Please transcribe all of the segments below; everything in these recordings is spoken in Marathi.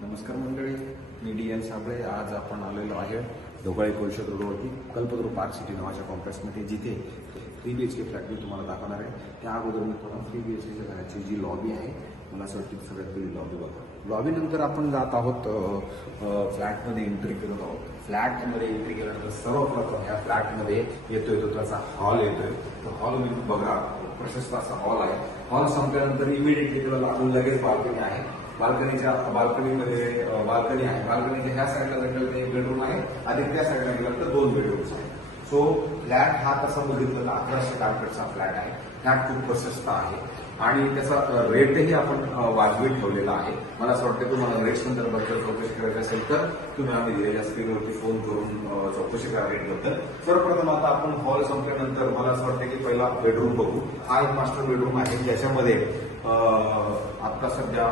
नमस्कार मंडळी, मी डी.एन. साबळे. आज आपण आलेलो आहे ढोकळे कोळशेत रोडवरती कल्पतरू पार्क सिटी नावाच्या कॉम्प्लेक्समध्ये, जिथे 3 BHK फ्लॅट मी तुम्हाला दाखवणार आहे. त्या अगोदर मी तुम्हाला 3 BHKच्या घराची जी लॉबी आहे, मला असं वाटतं की सगळ्यात पहिली लॉबी बघा. लॉबीनंतर आपण जात आहोत फ्लॅटमध्ये एंट्री करत आहोत. फ्लॅटमध्ये एंट्री केल्यानंतर सर्वप्रथम या फ्लॅटमध्ये येतोय तो त्याचा हॉल येतोय. तो हॉल मी बघा, प्रशस्त असा हॉल आहे. हॉल संपल्यानंतर इमिडिएटली त्याला लागून लगेच बाल्कनी आहे. बाल्कनीच्या बाल्कनीमध्ये बाल्कनी आहे. बाल्कनीच्या ह्या साईडला जर एक बेडरूम आहे आणि त्या साईडला गेलं तर 2 बेडरूम्स आहेत. सो फ्लॅट हा तसा बघितलं तर 1100 कार्पेटचा फ्लॅट आहे. फ्लॅट खूप प्रशस्त आहे आणि त्याचा रेटही आपण वाजवी ठेवलेला आहे. मला असं वाटतं तुम्हाला रेट संदर्भात चौकशी करायची असेल तर तुम्ही आम्ही दिलेल्या स्क्रीनवरती फोन करून चौकशी करा रेटबद्दल. सर्वप्रथम आता आपण हॉल संपल्यानंतर मला असं वाटतं की पहिला बेडरूम बघू. हा एक मास्टर बेडरूम आहे, ज्याच्यामध्ये आता सध्या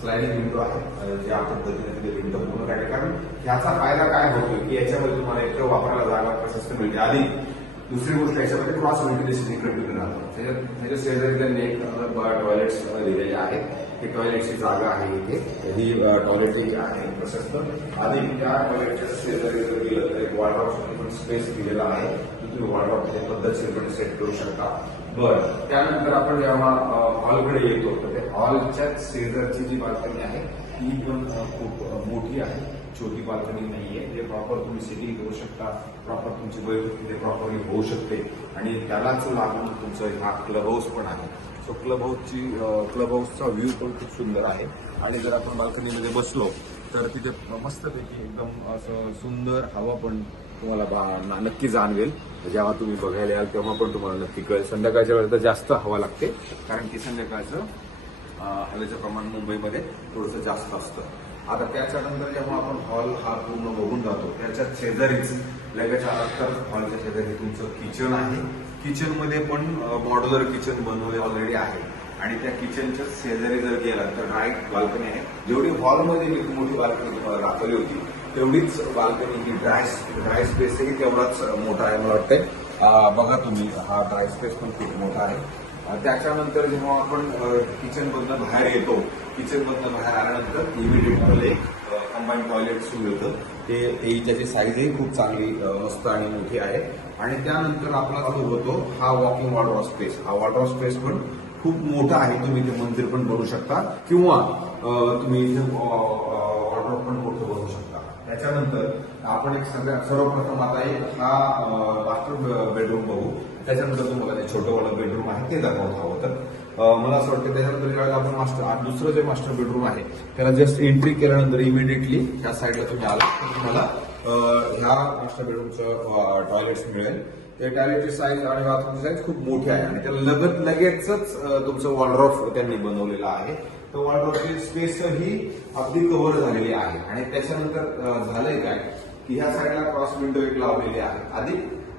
स्लायडिंग विंडो आहे. ज्या पद्धतीने विंडो पूर्ण काढले, कारण ह्याचा फायदा काय होतो की याच्यामध्ये तुम्हाला एक वापरायला जागा प्रशस्त मिळते. आधी दुसरी गोष्ट, याच्यामध्ये क्रॉस व्हेंटिलेशन इकडे राहतं. त्याच्या शेजारी त्यांनी एक टॉयलेट्स दिलेले आहेत. ही टॉयलेटची जागा आहे इथे. ही टॉयलेटही आहे प्रशस्त. आणि त्या टॉयलेटच्या शेजारी जर गेलं तर एक वॉर्डरोब स्पेस दिलेला आहे. तुम्ही वॉर्डरोब पद्धतशीरपणे सेट करू शकता. बरं, त्यानंतर आपण जेव्हा हॉलकडे येतो तर त्या हॉलच्या शेजारची जी बाल्कनी आहे ती पण खूप मोठी आहे. छोटी बाल्कनी नाहीये. जे प्रॉपर तुम्ही सेटिंग करू शकता, प्रॉपर तुमची बैठक तिथे प्रॉपरली होऊ शकते. आणि त्यालाच लागून तुमचं हा क्लब हाऊस पण आहे. सो क्लब हाऊसचा व्ह्यू पण खूप सुंदर आहे. आणि जर आपण बाल्कनीमध्ये बसलो तर तिथे मस्तपैकी एकदम असं सुंदर हवा पण तुम्हाला नक्की जाणवेल. जेव्हा तुम्ही बघायला याल तेव्हा पण तुम्हाला नक्की कळेल. संध्याकाळच्या वेळेला तर जास्त हवा लागते, कारण की संध्याकाळचं हवेचं प्रमाण मुंबईमध्ये थोडंसं जास्त असतं. आता त्याच्यानंतर जेव्हा आपण हॉल हा पूर्ण बघून जातो, त्याच्या शेजारीच लगेच तर हॉलच्या शेजारी तुमचं किचन आहे. किचनमध्ये पण मॉड्युलर किचन बनवले ऑलरेडी आहे. आणि त्या किचनच्या शेजारी जर गेला तर राईट बाल्कनी आहे. जेवढी हॉलमध्ये मी मोठी बाल्कनी तुम्हाला दाखवली होती, तेवढीच बाल्कनी ही ड्राय स्पेसही तेवढाच मोठा आहे. मला वाटतंय बघा तुम्ही, हा ड्राय स्पेस पण खूप मोठा आहे. त्याच्यानंतर जेव्हा आपण किचनमधनं बाहेर येतो, किचनमधनं बाहेर आल्यानंतर इमिडिएट आपल्याला एक कंबाईन टॉयलेट सुरू होतं. त्याची साईजही खूप चांगली मस्त आणि मोठी आहे. आणि त्यानंतर आपला जो होतो हा वॉकिंग वॉर्डरोब स्पेस. हा वॉर्डरोब स्पेस पण खूप मोठा आहे. तुम्ही इथे मंदिर पण बनवू शकता किंवा तुम्ही इथे वॉर्डरोब पण मोठं बनवू शकता. त्याच्यानंतर आपण एक सर्वप्रथम आता एक हा मास्टर बेडरूम बघू. त्याच्यानंतर तुम्हाला जे छोटंवालं बेडरूम आहे ते दाखवत हवं. तर मला असं वाटतं त्याच्यानंतर ज्यावेळेला आपण दुसरं जे मास्टर बेडरूम आहे त्याला जस्ट एंट्री केल्यानंतर इमिडिएटली ह्या साईडला तुम्ही आला तर तुम्हाला ह्या मास्टर बेडरूमचं टॉयलेट्स मिळेल. त्या टॉयलेटची साईज आणि बाथरूमची साईज खूप मोठी आहे आणि त्याला लगेचच तुमचं वॉर्डरोब त्यांनी बनवलेलं आहे. तर वॉर्डरोबची स्पेस ही अगदी कव्हर झालेली आहे. आणि त्याच्यानंतर झालंय काय की ह्या साईडला क्रॉस विंडो एक लावलेली आहे. आधी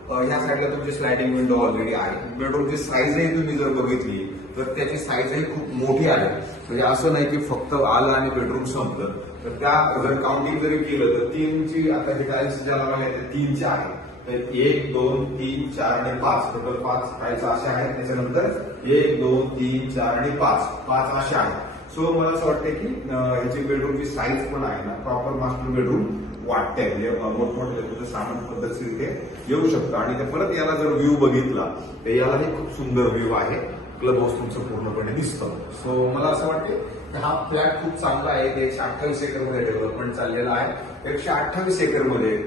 ह्या साईडला तुमची स्लायडिंग विंडो ऑलरेडी आहे. बेडरूमची साईजही तुम्ही जर बघितली तर त्याची साईजही खूप मोठी आहे. म्हणजे असं नाही की फक्त आलं आणि बेडरूम संपलं. तर त्या जर काउंटिंग जरी केलं तर 3ची आता हे टाईल्स ज्या लावल्या त्या 3च्या आहेत. तर 1, 2, 3, 4 आणि 5 टोटल 5 टाईल्स अशा आहेत. त्याच्यानंतर 1, 2, 3, 4 आणि 5 अशा आहेत. सो मला असं वाटतं की ह्याची बेडरूमची साईज पण आहे ना प्रॉपर मास्टर बेडरूम वाटतंय. म्हणजे मोठमोठे तुझं सामान पद्धतशीर इथे येऊ शकतं. आणि परत याला जर व्ह्यू बघितला तर यालाही खूप सुंदर व्ह्यू आहे. क्लब हाऊस तुमचं पूर्णपणे दिसतं. सो मला असं वाटतं की हा फ्लॅट खूप चांगला आहे. ते 128 एकरमध्ये डेव्हलपमेंट चाललेलं आहे. 128 एकरमध्ये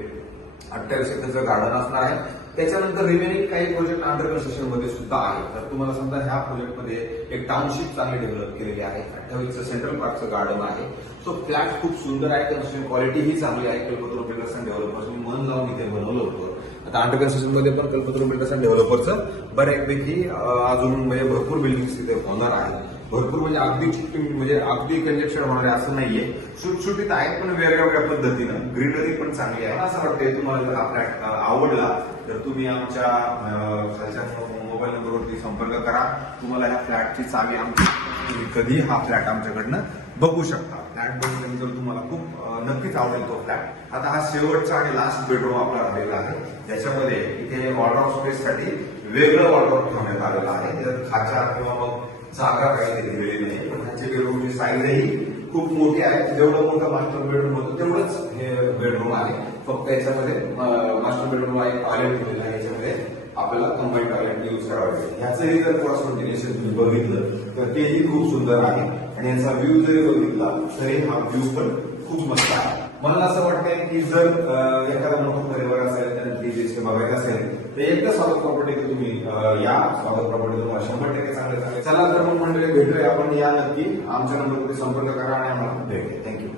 28 एकरचं गार्डन असणार आहे. त्याच्यानंतर रिमेनिंग काही प्रोजेक्ट अंडर कन्स्ट्रक्शन मध्ये सुद्धा आहे. तर तुम्हाला समजा ह्या प्रोजेक्टमध्ये एक टाउनशिप चांगली डेव्हलप केलेली आहे. 28चं सेंट्रल पार्कचं गार्डन आहे. सो फ्लॅट खूप सुंदर आहे. कन्स्ट्रक्शन क्वालिटी ही चांगली आहे. कल्पतरू बिल्डर्स अँड डेव्हलपर्सनी मन लावून इथे बनवलं होतं. आता अंडर कन्स्ट्रक्शन मध्ये पण कल्पतरू बिल्डर्स अँड डेव्हलपर्सचं बऱ्यापैकी अजून म्हणजे भरपूर बिल्डिंग्स इथे होणार आहेत. भरपूर म्हणजे अगदी कंजेक्शन होणार आहे असं नाहीये. सुटसुटीत आहेत पण वेगवेगळ्या पद्धतीनं. ग्रीनरी पण चांगली आहे. असं वाटतंय तुम्हाला जर हा फ्लॅट आवडला तर तुम्ही आमच्या खालच्या मोबाईल नंबरवरती संपर्क करा. तुम्हाला ह्या फ्लॅटची चावी तुम्ही कधी हा फ्लॅट आमच्याकडनं बघू शकता. फ्लॅट बघितल्यानंतर तुम्हाला खूप नक्कीच आवडेल तो फ्लॅट. आता हा शेवटचा आणि लास्ट बेडरूम आपला राहिलेला आहे. त्याच्यामध्ये इथे वॉर्डरोब स्पेस साठी वेगळं वॉर्डरोब ठेवण्यात आलेलं आहे. त्याच्यात खाचा किंवा मग जागा काही दिलेली नाही. पण ह्याची बेडरूमची साईजही खूप मोठी आहे. जेवढं मोठं मास्टर बेडरूम होतं तेवढंच हे बेडरूम आहे. फक्त याच्यामध्ये मास्टर बेडरूम आहे, टॉयलेट दिलेलं आहे. याच्यामध्ये आपल्याला कंबाईन टॉयलेट यूज करावं लागेल. ह्याचंही जर क्रॉस व्हेंटिलेशन तुम्ही बघितलं तर तेही खूप सुंदर आहे आणि याचा व्ह्यू जरी बघितला तरी हा व्ह्यू पण खूप मस्त आहे. मला असं वाटतंय की जर एखादा मोठा परिवार असेल त्यांना 3 BHK बघायचं असेल तर एकदा स्वागत प्रॉपर्टी तुम्ही या स्वागत प्रॉपर्टी तुम्हाला 100% चांगले चालेल. चला तर मग मंडळी भेटूया आपण. या नक्की आमच्या नंबरवरती संपर्क करा आणि आम्हाला भेट. थँक्यू.